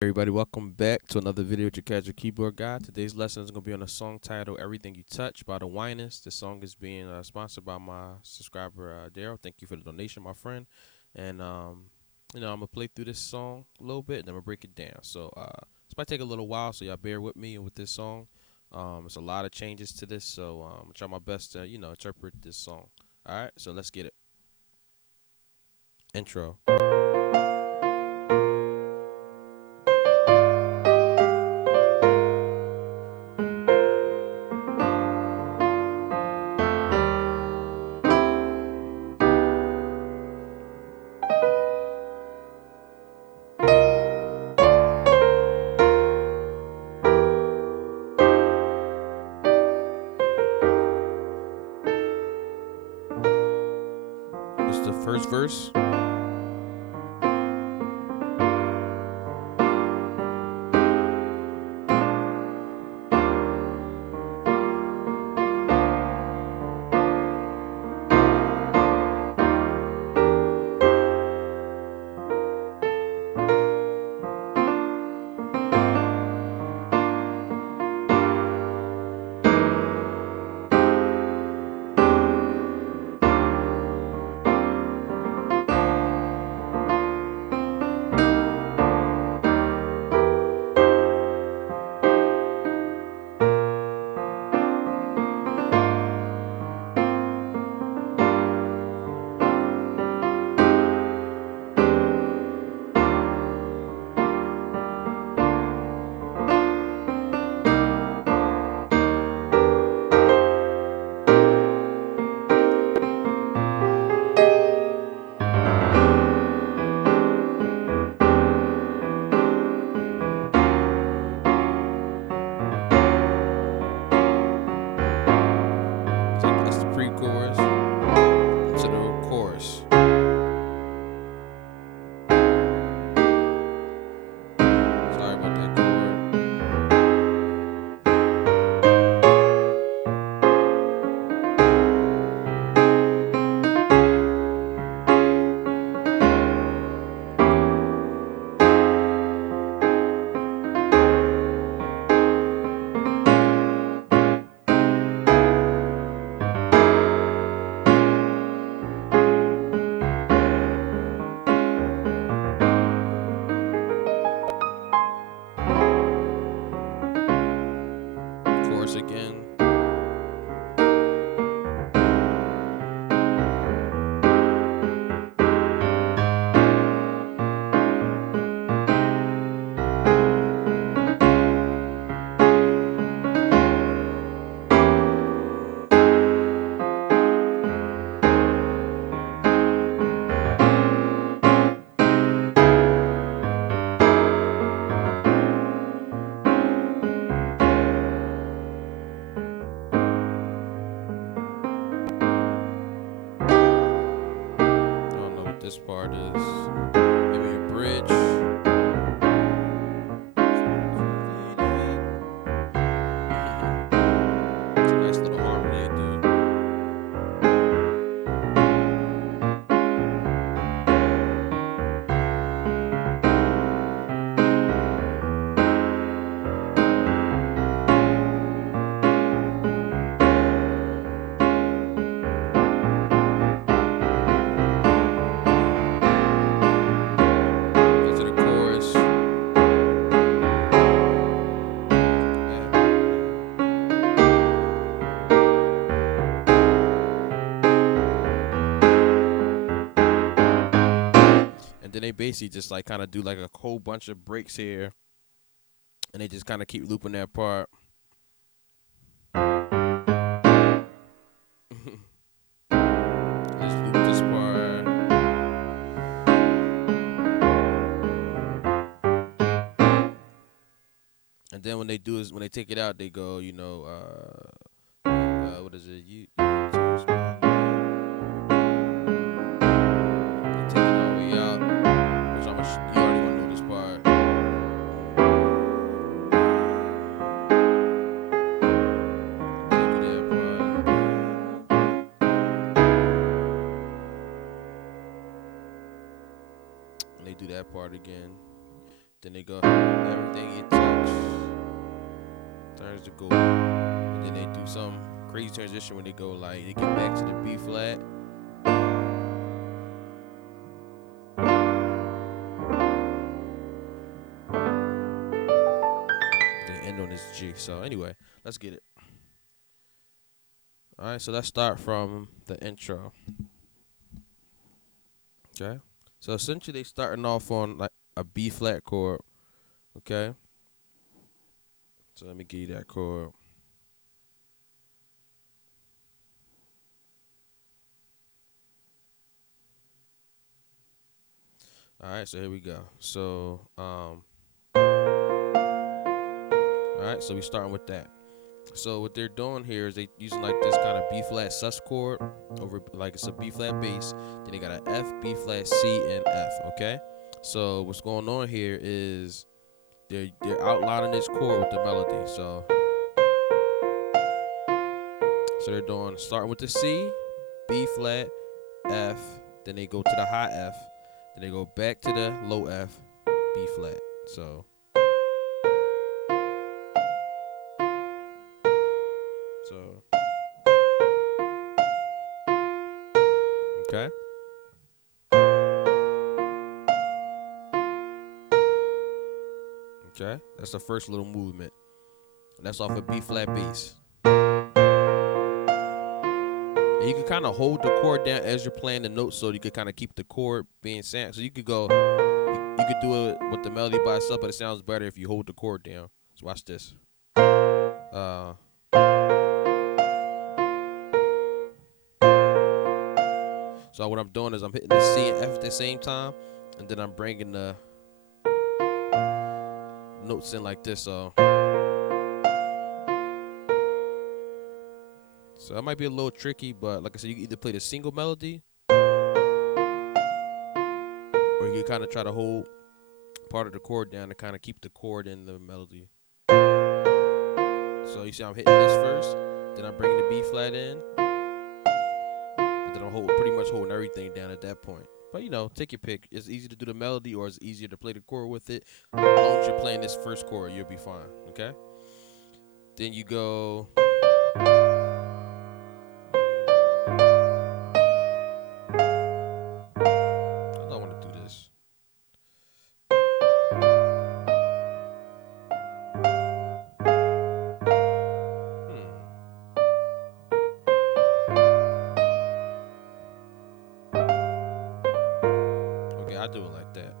Everybody, welcome back to another video with your casual keyboard guy. Today's lesson is going to be on a song titled Everything You Touch by the Winans. This song is being sponsored by my subscriber, Daryl. Thank you for the donation, my friend. And, I'm going to play through this song a little bit and then I'm going to break it down. So, this might take a little while, so y'all bear with me with this song. There's a lot of changes to this, so I'm going to try my best to, interpret this song. All right, so let's get it. Intro. This is the first verse. So that's the pre-chorus to the chorus. Sorry about that chord. Chorus again. I don't know what this part is. Maybe a bridge. It's a nice little harmony, dude. Into the chorus. And then they basically just like kind of do like a whole bunch of breaks here, and they just kind of keep looping that part. Just loop this part. And then when they do is when they take it out, they go, what is it? You touch me. They take it all the way out. Which you already gonna know this part. They do that part. And they do that part again. Then they go everything you touch turns to gold. And then they do some crazy transition when they go like they get back to the B flat. They end on this G. So anyway, let's get it. Alright, so let's start from the intro. Okay. So essentially they starting off on like a B flat chord. Okay. So let me give you that chord. Alright, so here we go. So alright, so we starting with that. So what they're doing here is they using like this kind of B flat sus chord over like it's a B flat bass. Then they got an F, B flat, C, and F. Okay. So what's going on here is they're outlining this chord with the melody. So they're doing starting with the C, B flat, F. Then they go to the high F. Then they go back to the low F, B flat. So okay. Okay, that's the first little movement. And that's off a B flat bass. And you can kind of hold the chord down as you're playing the notes, so you could kind of keep the chord being sound. So you could go, you could do it with the melody by itself, but it sounds better if you hold the chord down. So watch this. So what I'm doing is I'm hitting the C and F at the same time, and then I'm bringing the notes in like this. So that might be a little tricky, but like I said, you can either play the single melody, or you can kind of try to hold part of the chord down to kind of keep the chord in the melody. So you see I'm hitting this first, then I'm bringing the B flat in, and then I'm pretty much holding everything down at that point. But you know, take your pick. It's easy to do the melody, or it's easier to play the chord with it. As long as you're playing this first chord, you'll be fine. Okay. Then you go. I don't want to do this. Okay, I do it like that.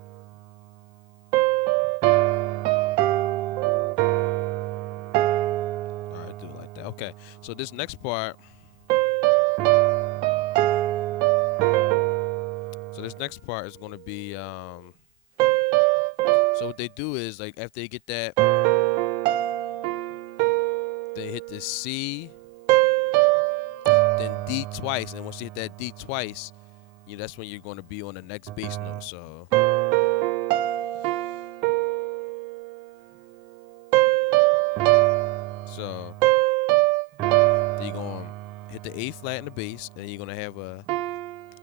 Alright, I do it like that. Okay, so this next part. So this next part is going to be. So what they do is like after they get that, they hit the C, then D twice, and once you hit that D twice, that's when you're going to be on the next bass note. So then you're going to hit the A flat in the bass, and then you're going to have a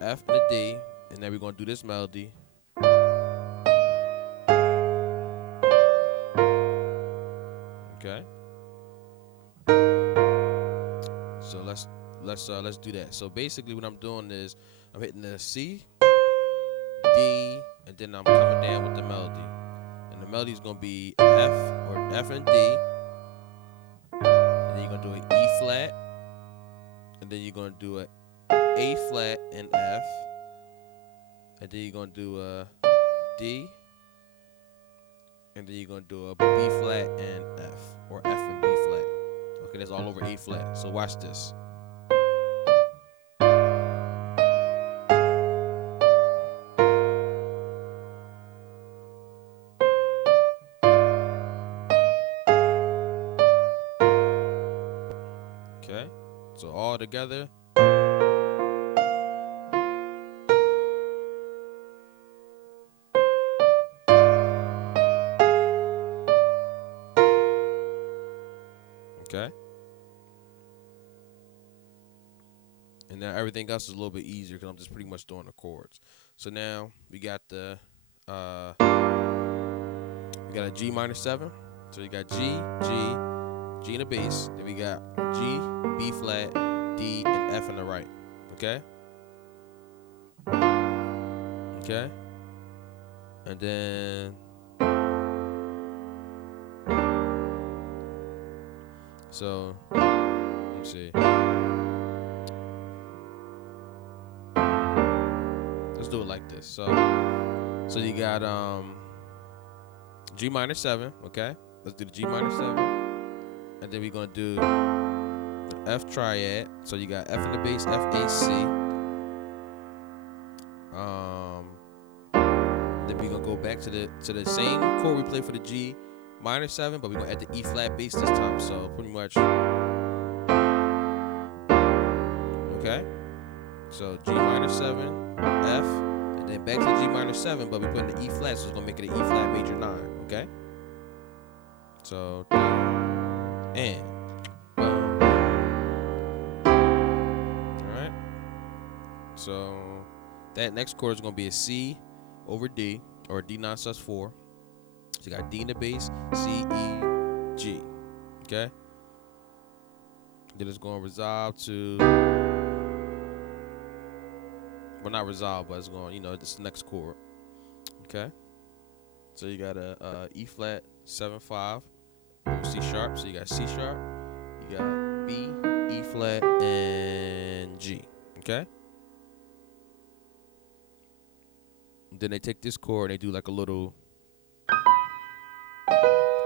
F and a D, and then we're going to do this melody. Okay. So let's do that. So basically what I'm doing is I'm hitting the C, D, and then I'm coming down with the melody. And the melody is gonna be F or F and D. And then you're gonna do an E flat. And then you're gonna do a A flat and F. And then you're gonna do a D. And then you're gonna do a B flat and F, or F and B flat. Okay, that's all over A flat. So watch this. Okay, so all together. Okay. And now everything else is a little bit easier because I'm just pretty much doing the chords. So now we got the got a G minor 7. So you got G, G in the bass. Then we got G, B flat, D, and F in the right. Okay? Okay? And then so let me see. Let's do it like this. So you got G minor 7, okay? Let's do the G minor 7. And then we're gonna do the F triad. So you got F in the bass, F, A, C. Then we're gonna go back to the same chord we played for the G minor 7, but we're gonna add the E flat bass this time. So pretty much, okay? So G minor 7, F, and then back to the G minor 7, but we're putting the E flat, so it's gonna make it an E flat major 9, okay? So, and alright. So that next chord is gonna be a C over D, or D9 sus4. So you got D in the bass, C, E, G. Okay? Then it's gonna resolve to, well, not resolve, but it's going, you know, this next chord. Okay? So you got a E flat 7/5 over C sharp. So you got C sharp, you got B, E flat, and G. Okay? Then they take this chord and they do like a little,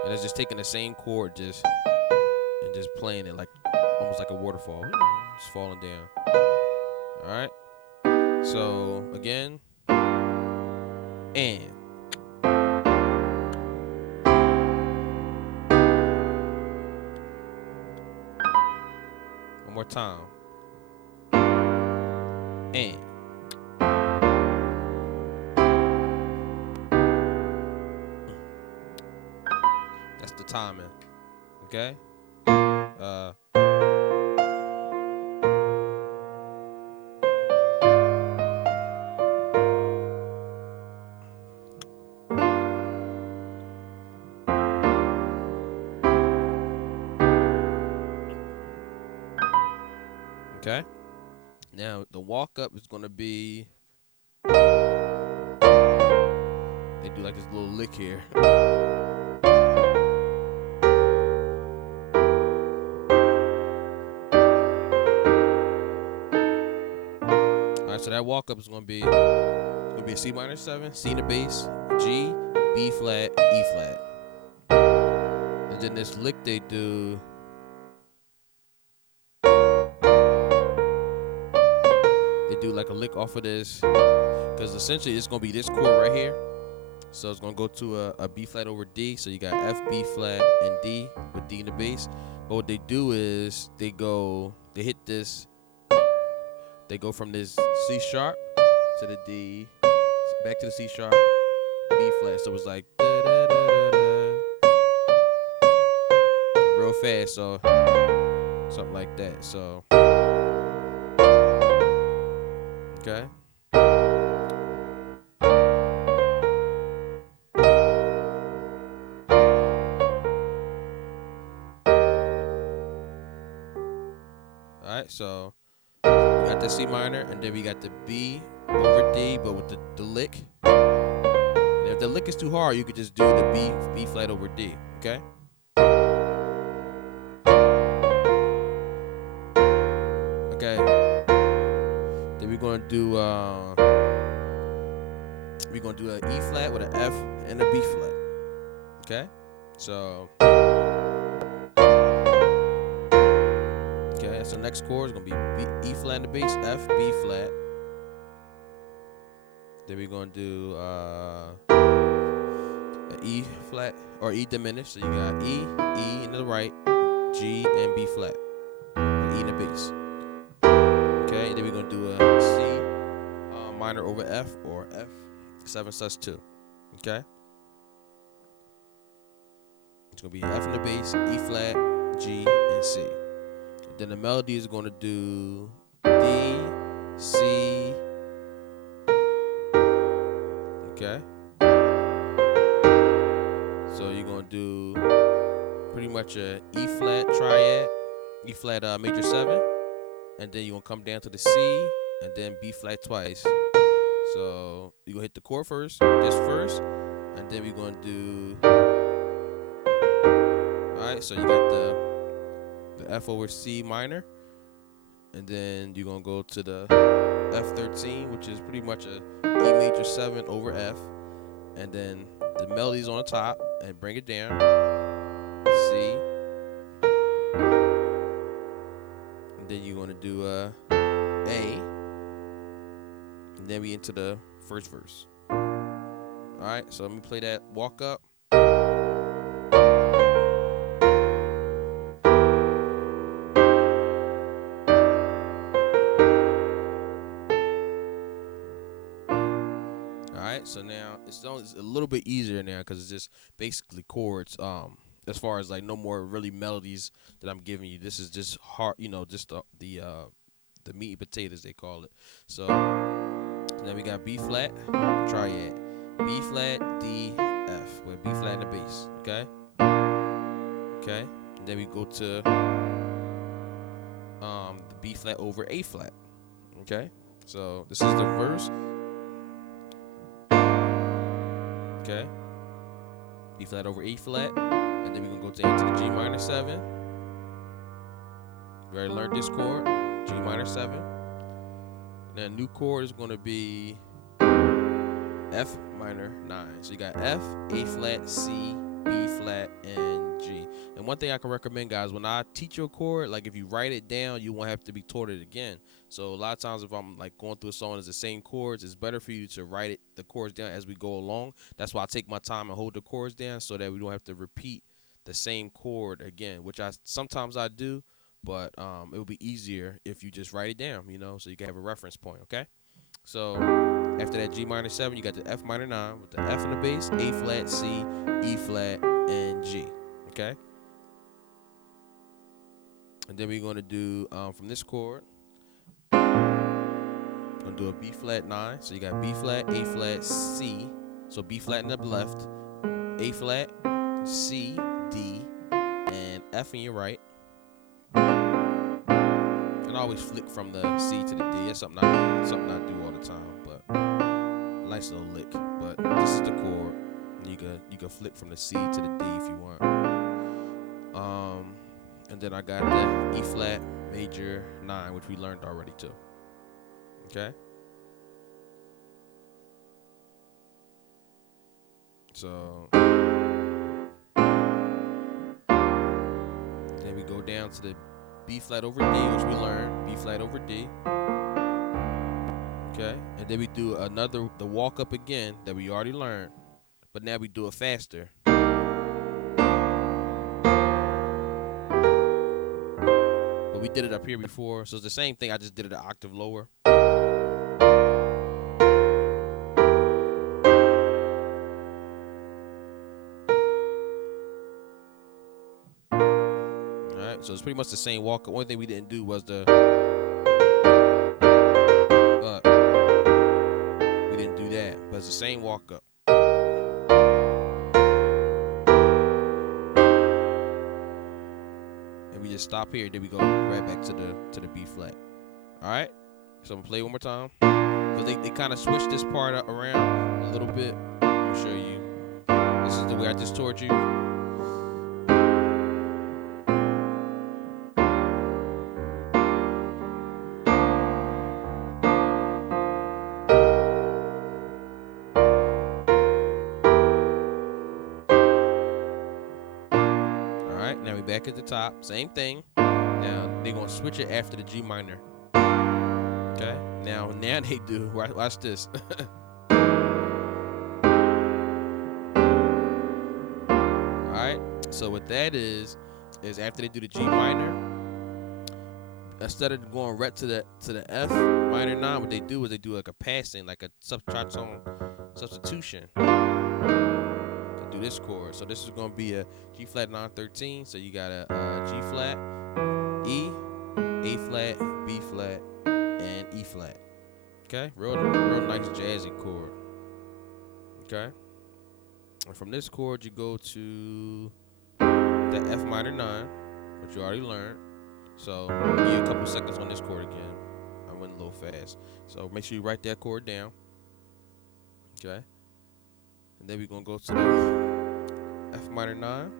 and it's just taking the same chord and just playing it like almost like a waterfall, just falling down. All right. So again, and one more time, and. That's the timing, okay? Okay? Now, the walk-up is going to be, they do like this little lick here. So that walk up is gonna be a C minor 7, C in the bass, G, B flat, E flat, and then this lick they do. They do like a lick off of this, because essentially it's gonna be this chord right here. So it's gonna go to a B flat over D. So you got F, B flat, and D with D in the bass. But what they do is they hit this. They go from this C sharp to the D, back to the C sharp, B flat. So it's like da, da, da, da, da. Real fast. So something like that. So okay. All right. So we got the C minor, and then we got the B over D, but with the lick. And if the lick is too hard, you could just do the B flat over D. Okay. Okay. Then we're gonna do an E flat with an F and a B flat. Okay. So. Okay, so next chord is gonna be E flat in the bass, F, B flat. Then we're gonna do an E flat or E diminished. So you got E in the right, G and B flat, and E in the bass. Okay, and then we're gonna do a C minor over F or F 7 sus2. Okay, it's gonna be F in the bass, E flat, G, and C. Then the melody is going to do D, C, okay? So So you're gonna do pretty much a E flat triad, E flat major 7, and then you're gonna come down to the C, and then B flat twice. So you're gonna hit the chord first, this first, and then we're gonna do. Alright, so you got the F over C minor, and then you're gonna go to the F13, which is pretty much a E major 7 over F, and then the melody's on the top, and bring it down, C, and then you're gonna do A, and then we into the first verse. Alright, so let me play that walk up. Alright, so now it's a little bit easier now because it's just basically chords. As far as like no more really melodies that I'm giving you. This is just hard, just the meat and potatoes they call it. So then we got B flat, triad, B flat, D, F, with B flat in the bass. Okay. And then we go to the B flat over A flat. Okay. So this is the verse. Okay. B flat over E flat, and then we're gonna go down to the G minor 7. We already learned this chord, G minor 7. Now new chord is gonna be F minor 9. So you got F, A flat, C, B flat, and G. And one thing I can recommend, guys, when I teach you a chord, like if you write it down, you won't have to be taught it again. So a lot of times if I'm like going through a song and it's the same chords, it's better for you to write the chords down as we go along. That's why I take my time and hold the chords down so that we don't have to repeat the same chord again, which sometimes I do, but it will be easier if you just write it down, so you can have a reference point, okay? So after that G minor 7, you got the F minor 9 with the F in the bass, A flat, C, E flat, and G, okay? And then we're going to do, from this chord, we're going to do a B flat 9. So you got B flat, A flat, C. So B flat in the left, A flat, C, D, and F in your right. And I always flick from the C to the D. That's something I do all the time, but a nice little lick. But this is the chord. You can flick from the C to the D if you want. And then I got the E flat major 9, which we learned already too. Okay. So then we go down to the B flat over D, which we learned. B flat over D. Okay. And then we do the walk up again that we already learned, but now we do it faster. But we did it up here before, so it's the same thing. I just did it an octave lower. Alright, so it's pretty much the same walk up. One thing we didn't do was we didn't do that, but it's the same walk up. And we just stop here, then we go right back to the B flat. Alright? So I'm gonna play one more time. So they kind of switched this part around a little bit. Let me show you. This is the way I just taught you. Alright, now we back at the top. Same thing. Now they're gonna switch it after the G minor. Okay, now they do. Watch this. Alright, so what that is after they do the G minor, instead of going right to the F minor 9, what they do is they do like a passing, like a substitution to do this chord. So this is gonna be a G flat 9 13. So you got a G flat, E, A flat, B flat, and E flat. Okay, real nice jazzy chord. Okay, And from this chord, you go to the F minor 9, which you already learned. So give you a couple seconds on this chord again. I went a little fast. So make sure you write that chord down. Okay. And then we're going to go to the F minor 9,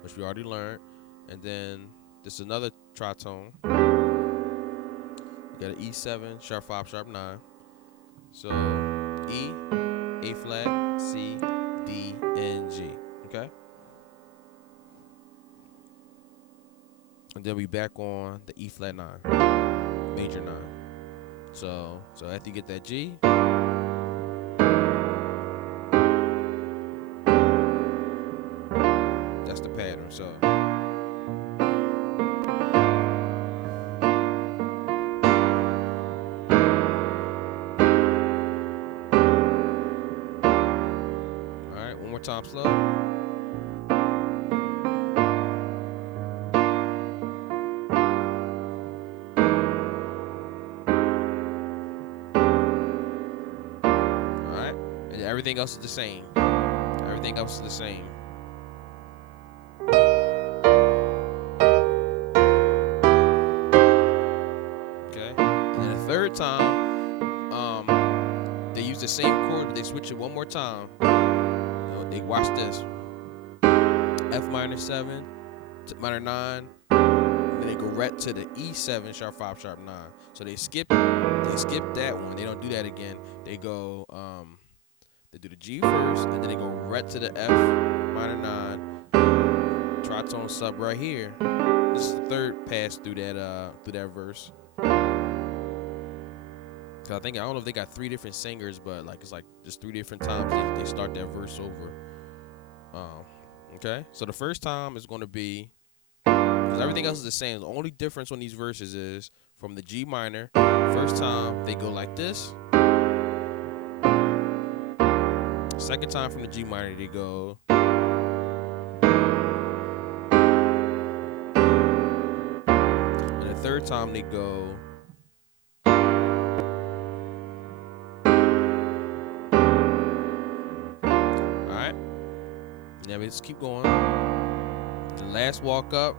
which we already learned. And then this is another tritone. You got an E7, sharp 5, sharp 9. So E, A flat, C, D, and G. Okay? And then we back on the E flat 9, major 9. So after you get that G, that's the pattern. So all right, one more time slow. All right, and everything else is the same. Everything else is the same. Okay, and then the third time, they use the same chord, but they switch it one more time. They watch this. F minor 7, minor 9, and then they go right to the E7, sharp 5, sharp 9. So they skip that one. They don't do that again. They go, they do the G first, and then they go right to the F minor 9, tritone sub right here. This is the third pass through that verse. So I don't know if they got 3 different singers, but it's like just 3 different times they start that verse over. Okay, so the first time is going to be, because everything else is the same. The only difference on these verses is from the G minor. First time they go like this. Second time from the G minor they go. And the third time they go. Alright. Now we just keep going. The last walk up.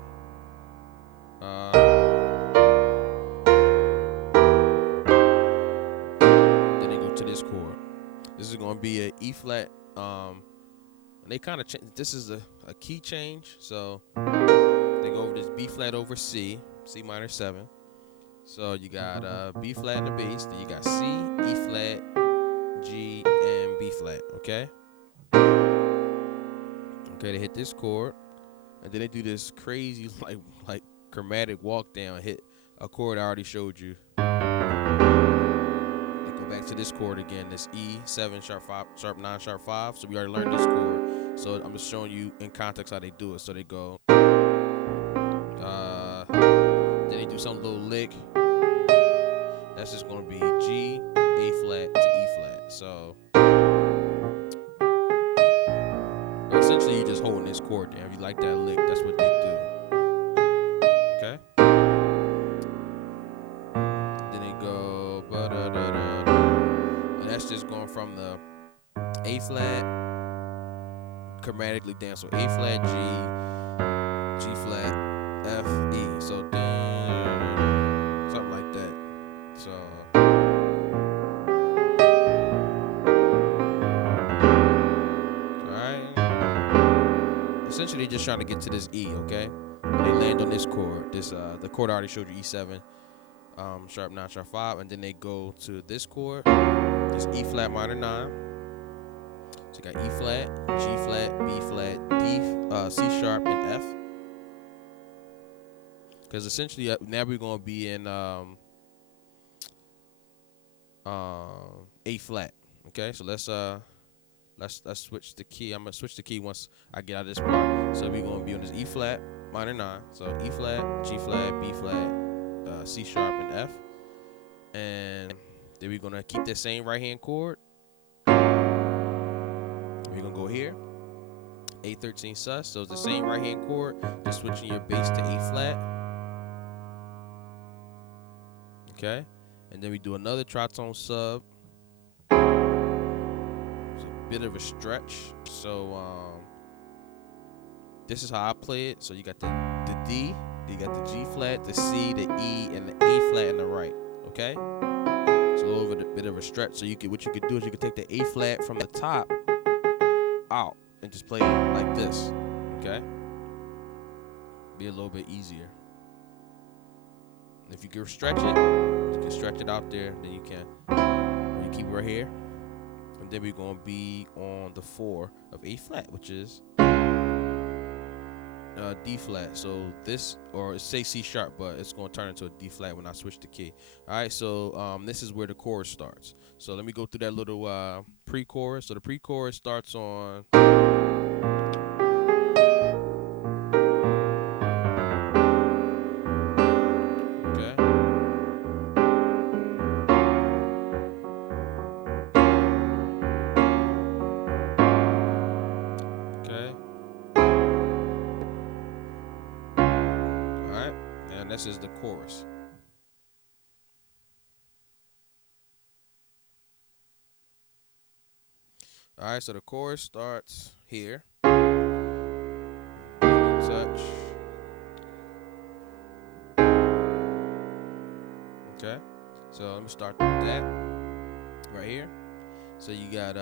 Then they go to this chord. This is going to be an E flat. And they kind of change. This is a key change. So they go over this B flat over C, C minor 7. So you got B flat in the bass. Then you got C, E flat, G, and B flat. Okay. Okay, they hit this chord, and then they do this crazy like chromatic walk down, hit a chord I already showed you. They go back to this chord again, this E7 sharp 5, sharp 9, sharp 5. So we already learned this chord. So I'm just showing you in context how they do it. So they go, then they do some little lick. That's just gonna be G, A flat to E flat. So essentially, you're just holding this chord down. If you like that lick, that's what they do. Okay? Then they go, and that's just going from the A flat chromatically down. So A flat, G, G flat, F, E. So something like that. So. Essentially, they're just trying to get to this E, okay? And they land on this chord. The chord I already showed you, E7, sharp 9, sharp 5, and then they go to this chord, this E flat minor 9. So you got E flat, G flat, B flat, D, C sharp, and F. Because essentially now we're gonna be in A flat. Okay, so let's switch the key. I'm gonna switch the key once I get out of this part. So we're gonna be on this E flat minor 9. So E flat, G flat, B flat, C sharp, and F. And then we're gonna keep that same right hand chord. We're gonna go here, A13 sus. So it's the same right hand chord, just switching your bass to A flat. Okay, and then we do another tritone sub. So bit of a stretch. So this is how I play it. So you got the D, you got the G flat, the C, the E, and the A flat in the right. Okay. It's a little bit of a stretch. So what you could do is you could take the A flat from the top out and just play it like this. Okay. Be a little bit easier. If you can stretch it, you can stretch it out there, then you can. You keep it right here. And then we're going to be on the 4 of A flat, which is D flat. So this, or say C sharp, but it's going to turn into a D flat when I switch the key. All right, so this is where the chorus starts. So let me go through that little pre-chorus. So the pre-chorus starts on. This is the chorus. All right, so the chorus starts here. Touch. Okay, so let me start with that right here. So you got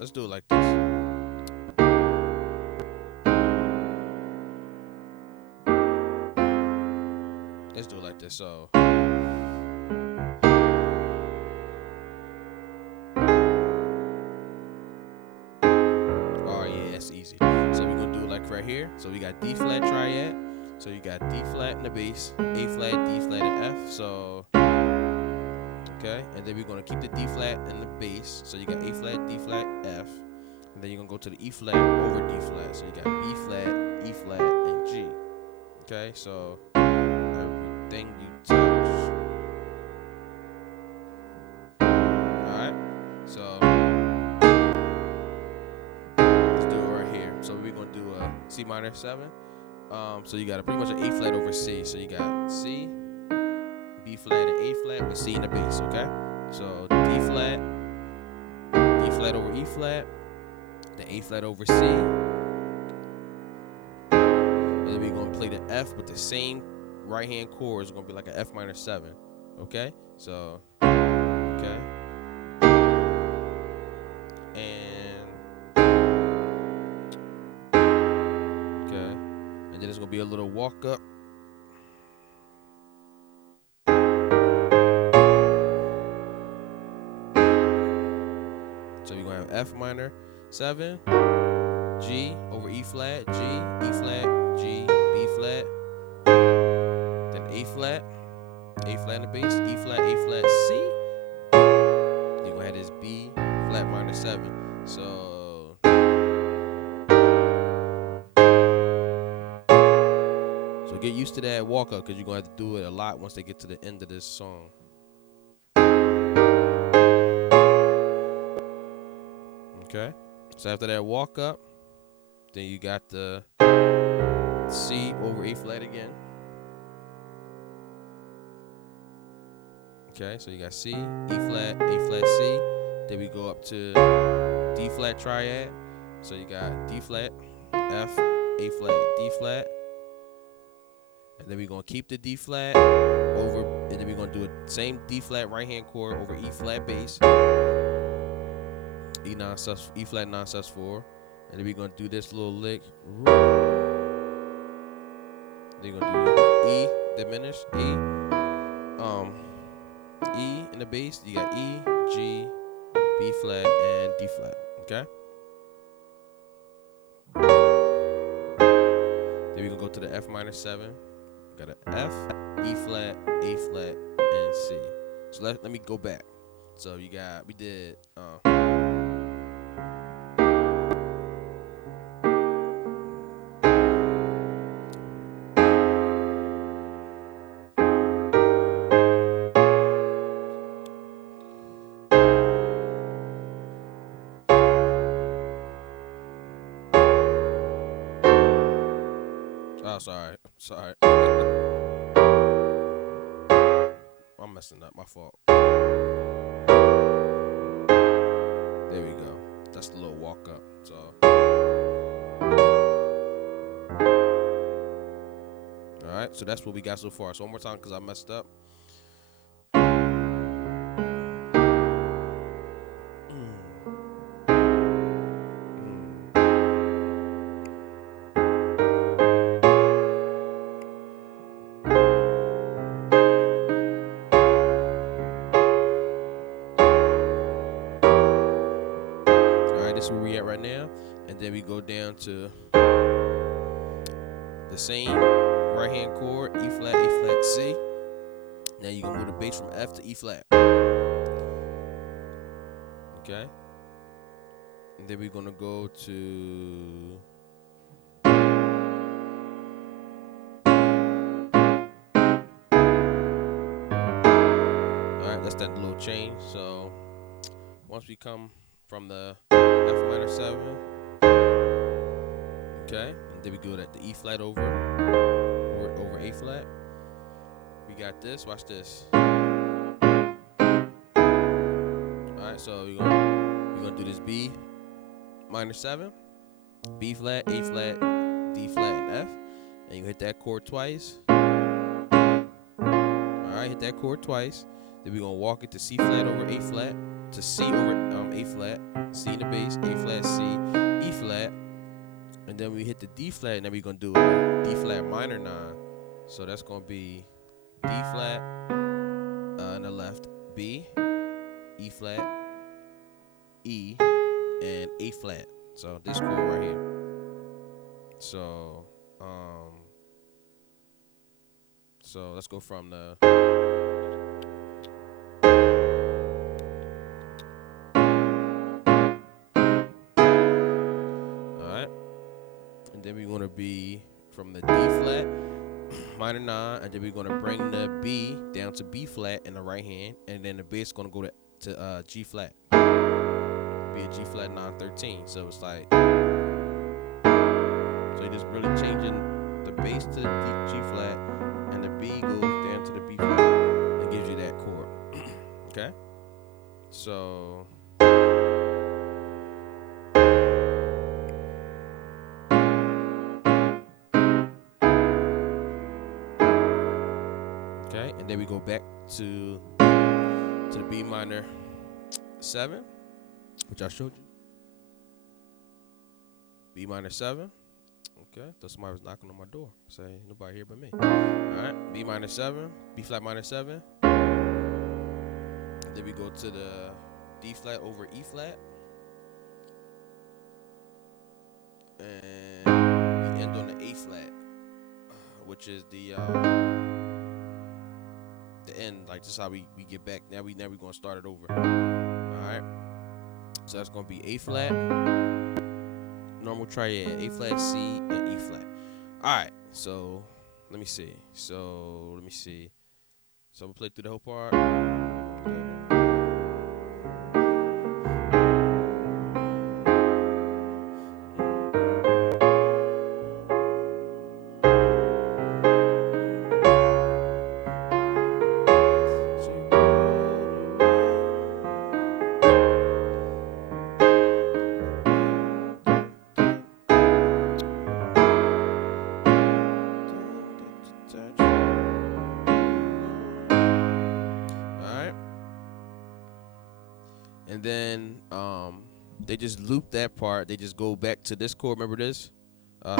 let's do it like this. Let's do it like this. So that's easy. So we're gonna do it like right here. So we got D flat triad. So you got D flat in the bass, A flat, D flat, and F. So okay, and then we're gonna keep the D flat in the bass. So you got A flat, D flat, F, and then you're gonna go to the E flat over D flat. So you got B flat, E flat, and G. Okay, so everything you touch. All right, so. So we're gonna do a C minor 7. So you got pretty much an A flat over C. So you got C, B flat, and A flat with C in the bass. Okay. So D flat over E flat, the A flat over C, and then we're gonna play the F with the same right hand chord. It's gonna be like an F minor 7. Okay. So okay. And then it's going to be a little walk up. So we're going to have F minor 7, G over E flat, G, E flat, G, B flat, then A flat in the bass, E flat, C. You're going to have this B flat minor 7. So get used to that walk up because you're going to have to do it a lot once they get to the end of this song. Okay. So after that walk up, then you got the C over A flat again. Okay, so you got C, E flat, A flat, C. Then we go up to D flat triad. So you got D flat, F, A flat, D flat. And then we're going to keep the D flat over, and then we're going to do the same D flat right hand chord over E flat bass, E flat non sus 4. And then we're going to do this little lick. Then you're going to do E diminished, E in the bass. You got E, G, B flat, and D flat. Okay? Then we're going to go to the F minor 7. Got an F, E flat, A flat, and C. So let me go back. So we did sorry. I'm messing up, my fault. There we go. That's the little walk up. So. All right, so that's what we got so far. So one more time, because I messed up. This is where we at right now, and then we go down to the same right hand chord, E flat, A flat, C. Now you're gonna move the bass from F to E flat. Okay, and then we're gonna go to all right. That's that little change. So once we come from the F minor 7, okay, and then we go at the E flat over A flat. We got this. Watch this. Alright, so we're gonna do this B minor 7, B flat, A flat, D flat, and F, and you hit that chord twice. Alright, hit that chord twice. Then we're gonna walk it to C flat over A flat, to C over A flat, C in the bass, A flat, C, E flat, and then we hit the D flat, and then we're gonna do a D flat minor 9. So that's gonna be D flat on the left, B, E flat, E, and A flat. So this chord right here. So let's go from the alright. And then we're gonna be from the D flat minor 9, and then we're gonna bring the B down to B flat in the right hand, and then the bass gonna go to G flat. Be a G flat 9-13. So it's like, so you're just really changing the bass to the G flat, and the B goes down to the B flat, and gives you that chord. Okay, so okay, and then we go back to the B minor 7, which I showed you. B minor 7. Okay, thought somebody was knocking on my door. Say nobody here but me. All right, B minor 7, B flat minor 7. And then we go to the D flat over E flat, and we end on the A flat, which is the end. Like this is how we get back. Now we gonna start it over. All right. So that's gonna be A flat, normal triad, A flat, C, and E flat. All right. So let me see. So I'm gonna play through the whole part. And then they just loop that part. They just go back to this chord. Remember this? They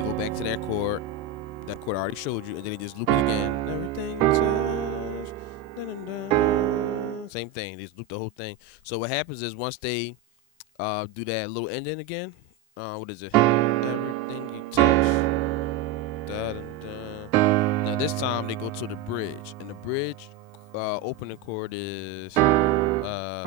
go back to that chord. That chord I already showed you, and then they just loop it again. Everything touch, same thing. They just loop the whole thing. So what happens is once they do that little ending again, what is it? Everything you touch. Da, da, da. Now this time they go to the bridge, and the bridge opening chord is yeah.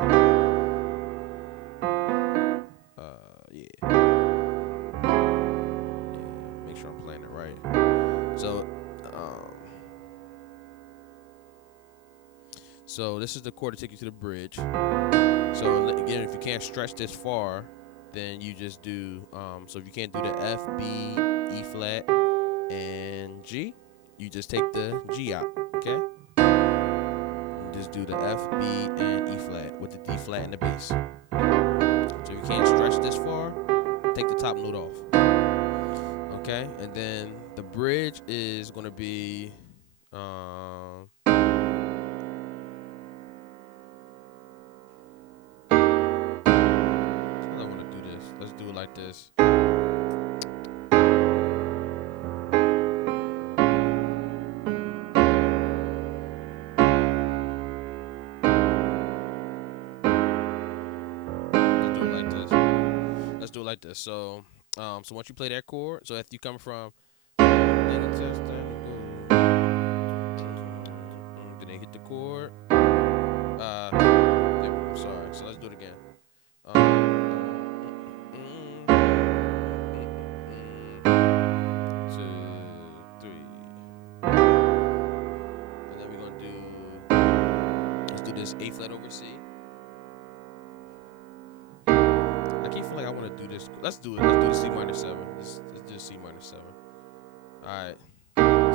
Make sure I'm playing it right. So this is the chord to take you to the bridge. So again, if you can't stretch this far, then you just do so if you can't do the F, B, E flat, and G, you just take the G out. Okay. just do the F, B, and E flat with the D flat and the bass. So if you can't stretch this far, take the top note off. Okay, and then the bridge is gonna be how do I want to do this? Let's do it like this. Let's do it like this. So once you play that chord, so if you come from, then they hit the chord. Sorry. So let's do it again. 2, 3, and then we're gonna do. Let's do this A flat over C. I keep feeling like I want to do this. Let's do it. Let's do the C minor 7. Let's do C minor 7. All right.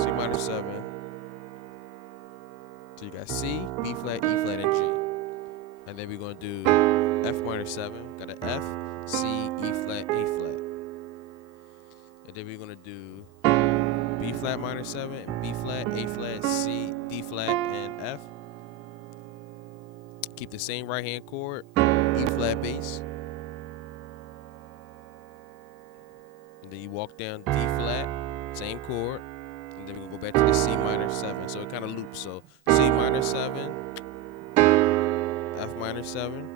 C minor 7. So you got C, B flat, E flat, and G. And then we're going to do F minor 7. Got an F, C, E flat, A flat. And then we're going to do B flat minor 7, B flat, A flat, C, D flat, and F. Keep the same right hand chord, E flat bass. And then you walk down D flat, same chord. And then we go back to the C minor 7. So it kind of loops. So C minor 7, F minor 7,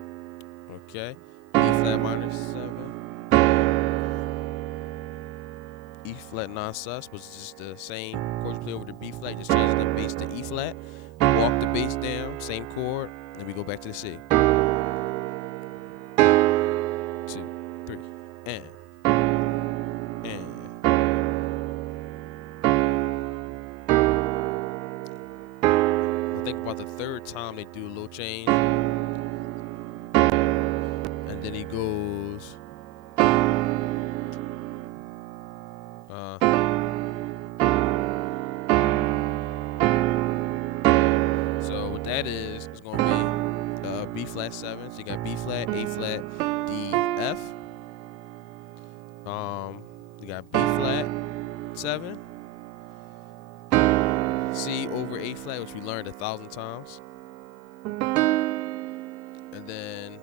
okay, E flat minor 7, E flat non-sus, which is just the same chord you play over the B flat, just changing the bass to E flat. Walk the bass down, same chord, and we go back to the C. 2, 3, and. I think about the third time they do a little change, and then he goes. So what that is, it's gonna be B flat 7. So you got B flat, A flat, D, F. You got B flat 7. C over A flat, which we learned 1,000 times. And then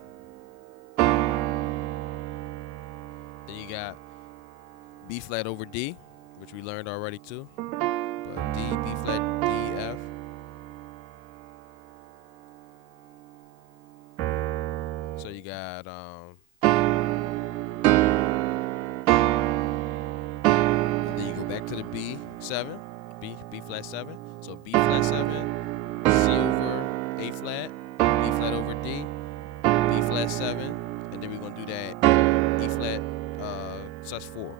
you got B flat over D, which we learned already too. But D, B flat, D, F. So you got and then you go back to the B7. B flat 7. So B flat 7, C over A flat, B flat over D, B flat 7, and then we're gonna do that E flat sus4.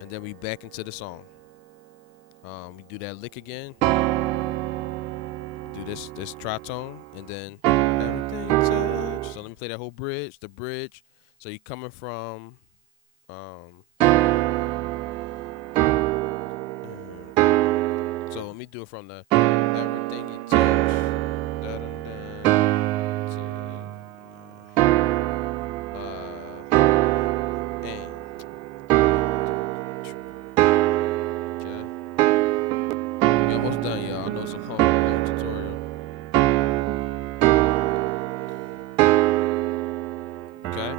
And then we back into the song. We do that lick again. Do this tritone, and then everything you touch. So let me play that whole bridge. The bridge. So you're coming from so let me do it from the everything you touch. Da, da, da, to, and. Okay. We're almost done, y'all. I know it's a long tutorial. Okay.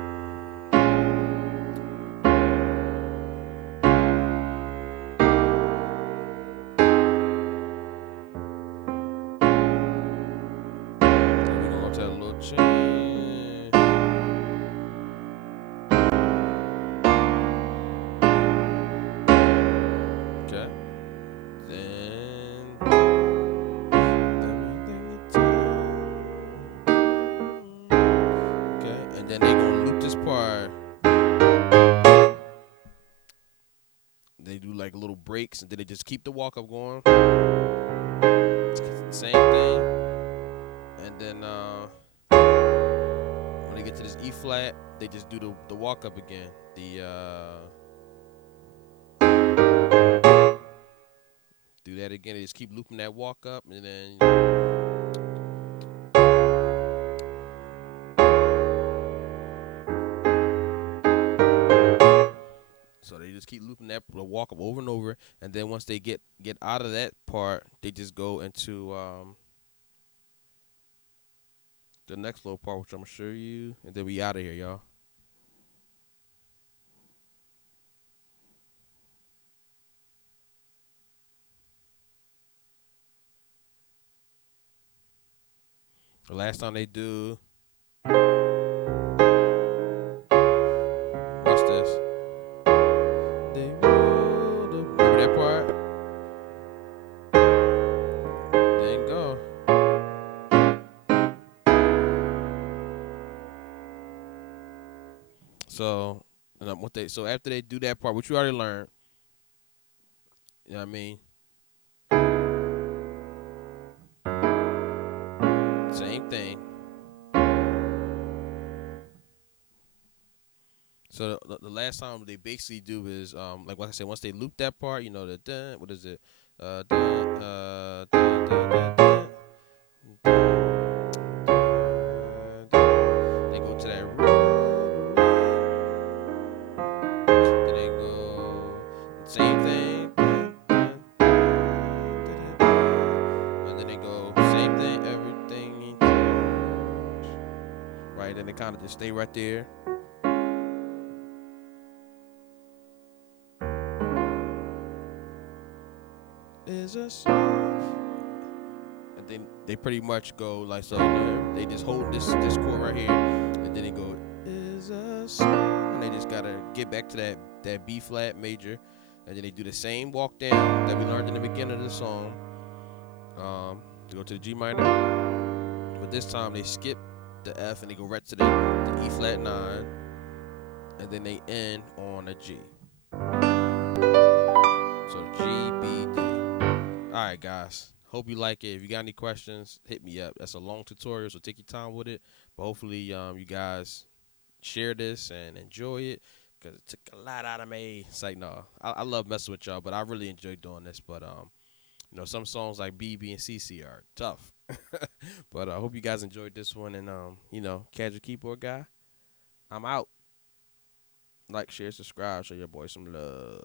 Okay. Then okay, and then they gonna loop this part. They do like little breaks, and then they just keep the walk up going. Same thing. And then when they get to this E flat, they just do the walk up again. Do that again. They just keep looping that walk up, and then so they just keep looping that the walk up over and over, and then once they get out of that part, they just go into the next little part, which I'm gonna show you, and then we out of here, y'all. The last time they do, watch this. They rolled up. Remember that part? There you go. So, what they so after they do that part, which you already learned, you know what I mean? Same thing. So the last time they basically do is like I said, once they loop that part, you know the dun, what is it? Dun, dun, dun, dun, dun, dun, dun. They go to that root, then they go same thing, dun, dun, dun, dun, dun, and then they go same thing, everything you touch. Right, then they kind of just stay right there. Is a song. And then they pretty much go like so. You know, they just hold this chord right here, and then they go is a song, and they just gotta get back to that B flat major, and then they do the same walk down that we learned in the beginning of the song. To go to the G minor, but this time they skip the F and they go right to the E flat 9, and then they end on a G. So G B D. All right, guys. Hope you like it. If you got any questions, hit me up. That's a long tutorial, so take your time with it. But hopefully, you guys share this and enjoy it because it took a lot out of me. It's like, no, I love messing with y'all, but I really enjoy doing this. But some songs like BB and CC are tough. But I hope you guys enjoyed this one. And Casual Keyboard Guy, I'm out. Like, share, subscribe, show your boy some love.